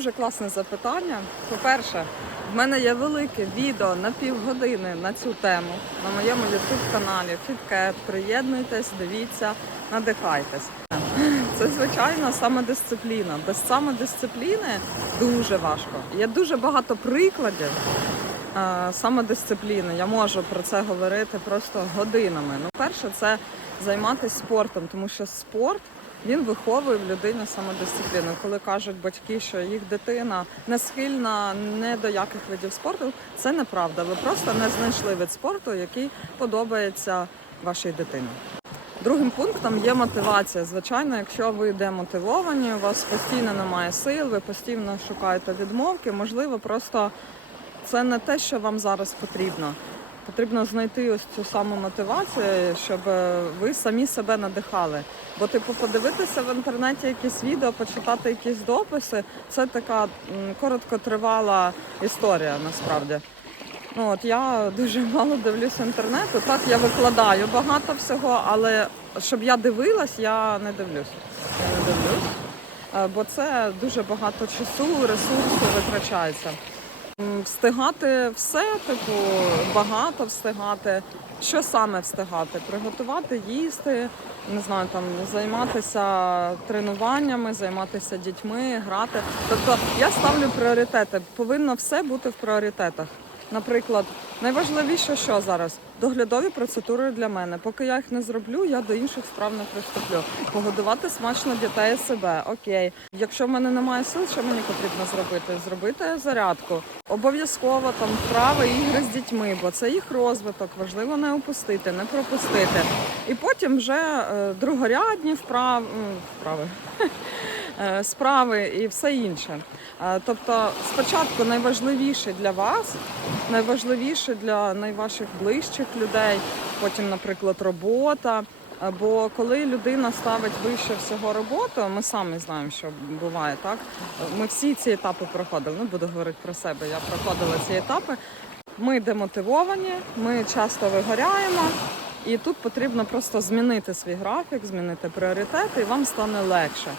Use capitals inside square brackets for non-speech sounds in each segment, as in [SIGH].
Дуже класне запитання. По-перше, в мене є велике відео на півгодини на цю тему на моєму youtube каналі Фіткет. Приєднуйтесь, дивіться, надихайтесь. Це звичайно самодисципліна. Без самодисципліни дуже важко. Є дуже багато прикладів е, самодисципліни. Я можу про це говорити просто годинами. Ну, перше, це займатися спортом, тому що спорт він виховує в людині самодисципліну. Коли кажуть батьки, що їх дитина не схильна не до яких видів спорту, це неправда. Ви просто не знайшли вид спорту, який подобається вашій дитині. Другим пунктом є мотивація. Звичайно, якщо ви демотивовані, у вас постійно немає сил, ви постійно шукаєте відмовки, можливо, просто це не те, що вам зараз потрібно. Потрібно знайти ось цю саму мотивацію, щоб е, ви самі себе надихали. Бо, типу, подивитися в інтернеті якісь відео, почитати якісь дописи це така короткотривала історія насправді. Ну от я дуже [LAUGHS] мало дивлюсь інтернету. Так я викладаю багато всього, але щоб я дивилась, я не дивлюсь. Я не дивлюсь, Е, бо це дуже багато часу, ресурсу витрачається. Встигати все, типу, багато встигати. Що саме встигати? Приготувати, їсти, не знаю, там займатися тренуваннями, займатися дітьми, грати. Тобто я ставлю пріоритети. Повинно все бути в пріоритетах. Наприклад, найважливіше, що зараз доглядові процедури для мене. Поки я їх не зроблю, я до інших справ не приступлю. Погодувати смачно дітей себе. Окей. Якщо в мене немає сил, що мені потрібно зробити? Зробити зарядку. Обов'язково там вправи, ігри з дітьми, бо це їх розвиток. Важливо не опустити, не пропустити. І потім вже е, другорядні вправи, вправи. Е, справи і все інше. Е, Тобто, спочатку найважливіше для вас, найважливіше для найважчих ближчих людей, потім, наприклад, робота. Бо коли людина ставить вище всього роботу, ми самі знаємо, що буває так. Ми всі ці етапи проходили. Ну буду говорити про себе. Я проходила ці етапи. Ми демотивовані, ми часто вигоряємо, і тут потрібно просто змінити свій графік, змінити пріоритети, і вам стане легше.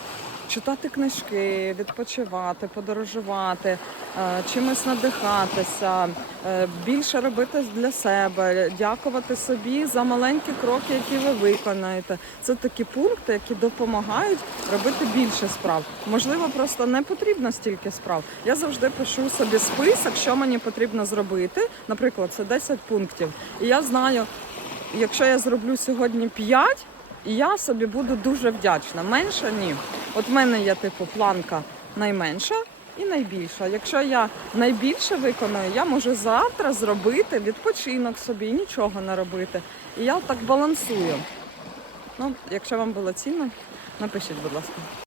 Читати книжки, відпочивати, подорожувати, е, чимось надихатися, е, більше робити для себе, дякувати собі за маленькі кроки, які ви виконаєте. Це такі пункти, які допомагають робити більше справ. Можливо, просто не потрібно стільки справ. Я завжди пишу собі список, що мені потрібно зробити. Наприклад, це 10 пунктів. І я знаю, якщо я зроблю сьогодні 5, і я собі буду дуже вдячна. Менше ні. От в мене є типу планка найменша і найбільша. Якщо я найбільше виконую, я можу завтра зробити відпочинок собі, і нічого не робити. І я так балансую. Ну, якщо вам було цінно, напишіть, будь ласка.